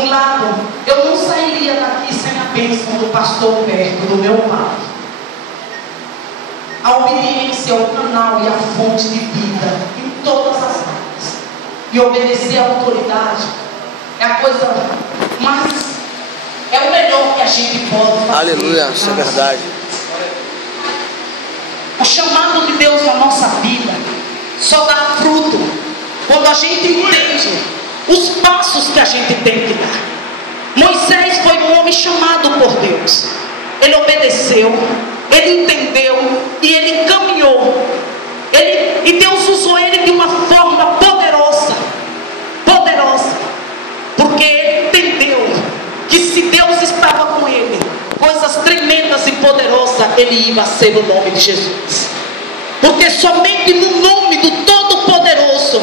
um lado, eu não sairia daqui sem a bênção do pastor perto do meu pai. A obediência é o canal e a fonte de vida em todas as áreas. E obedecer à autoridade é a coisa mais, é o melhor que a gente pode fazer. Aleluia, isso é verdade. O chamado de Deus na nossa vida só dá fruto quando a gente entende os passos que a gente tem que dar. Moisés foi um homem chamado por Deus. Ele obedeceu, ele entendeu e ele caminhou. E Deus usou ele de uma forma poderosa. Porque ele entendeu que se Deus estava com ele, coisas tremendas e poderosas ele ia ser no nome de Jesus. Porque somente no nome do Todo-Poderoso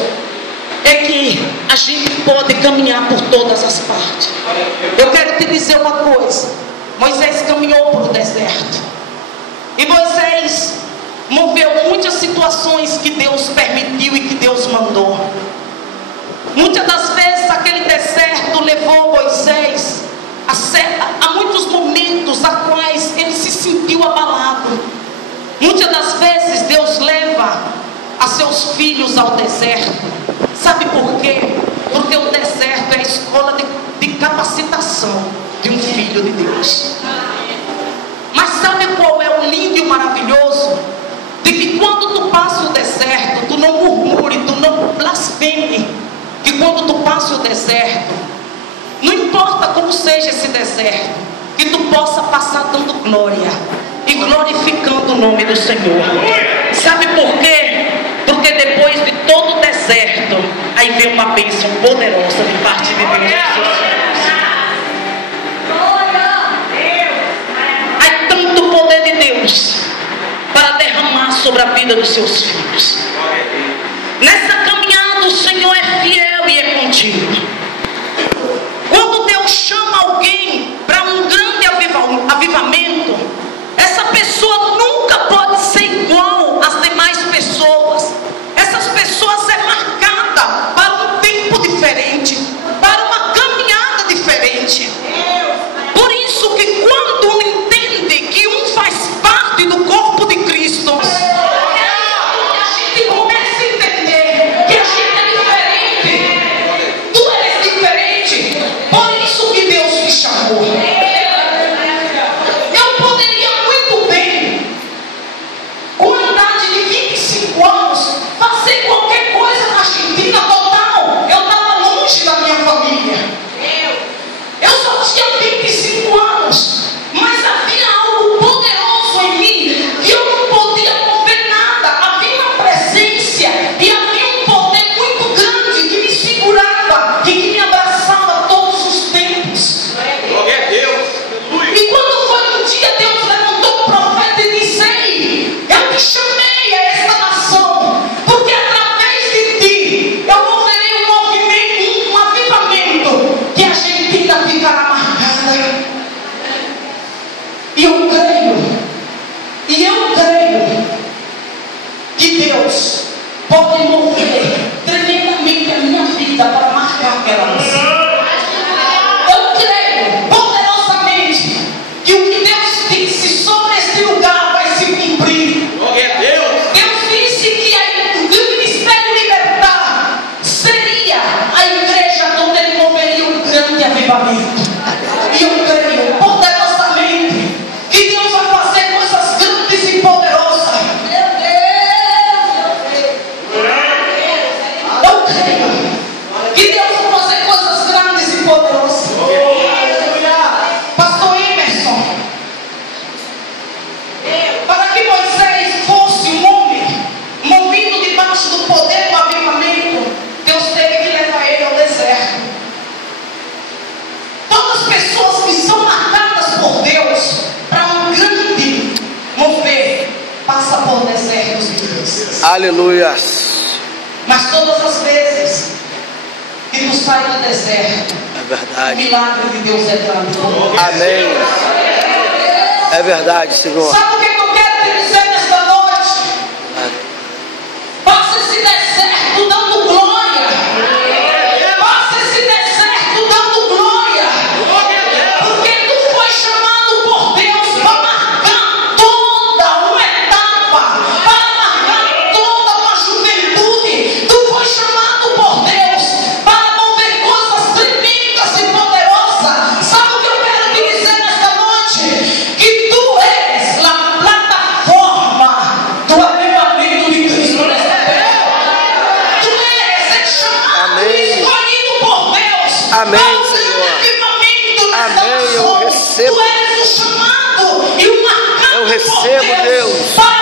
é que a gente pode caminhar por todas as partes. Eu quero te dizer uma coisa. Moisés caminhou por o deserto. E Moisés moveu muitas situações que Deus permitiu e que Deus mandou. Muitas das vezes aquele deserto levou Moisés a muitos momentos a quais ele se sentiu abalado. Muitas das vezes Deus leva a seus filhos ao deserto. Sabe por quê? Porque o deserto é a escola de capacitação de um filho de Deus. Mas sabe qual é o lindo e o maravilhoso? De que quando tu passa o deserto, tu não murmure, tu não blasfeme. Que quando tu passa o deserto, não importa como seja esse deserto, que tu possa passar dando glória e glorificando o nome do Senhor. Sabe por quê? Porque depois de todo o deserto, aí vem uma bênção poderosa de parte de Deus dos seus filhos. Há tanto poder de Deus para derramar sobre a vida dos seus filhos. Nessa caminhada o Senhor é fiel e é contínuo. Quando Deus chama alguém para um grande avivamento, essa pessoa nunca pode ser igual às demais pessoas. Essas pessoas é marcada para um tempo diferente, para uma caminhada diferente. Por isso que quando um entende que um faz parte do corpo de Cristo, a gente começa a entender que a gente é diferente. Tu és diferente. Por isso que Deus me chamou. Eu poderia muito bem, com a idade de 25 anos, fazer qualquer coisa na Argentina total. Eu estava longe da minha família. Eu só tinha 25 anos. Mas havia algo poderoso em mim que eu não podia mover nada. Havia uma presença e havia um poder muito grande que me segurava e que me abraçava todos os tempos. Glória a Deus. E quando foi um dia, Deus levantou um profeta e disse: ei, eu te chamei a esta nação, porque através de ti eu moverei um movimento, um avivamento, que a Argentina ficará marcada. E eu creio que Deus pode mover tremendamente a minha vida para marcar aquela nação. Eu creio poderosamente que o que Deus disse sobre este lugar vai se cumprir. Glória a Deus. Deus disse que o Ministério Libertar seria a igreja onde ele moveria um grande avivamento. E eu creio poderosamente que Deus vai fazer coisas grandes e poderosas. Eu creio que Deus vai fazer coisas grandes e poderosas. Pastor Emerson, para que Moisés fosse um homem movido debaixo do poder do avivamento, Deus teve que levar ele ao deserto. Todas as pessoas que são marcadas por Deus para um grande mover passam por desertos difíceis. Aleluia. Mas todas as vezes que tu sai do deserto, É o verdade. milagre de Deus é grande. Amém. É verdade, Senhor. Sabe o que eu quero te dizer nesta noite? Passa esse deserto dando glória. Passa esse deserto dando glória. Amém, Há um grande Senhor. avivamento nessa Amém, eu nação. recebo. Tu eres o chamado e o marcado Eu recebo, por Deus Deus. para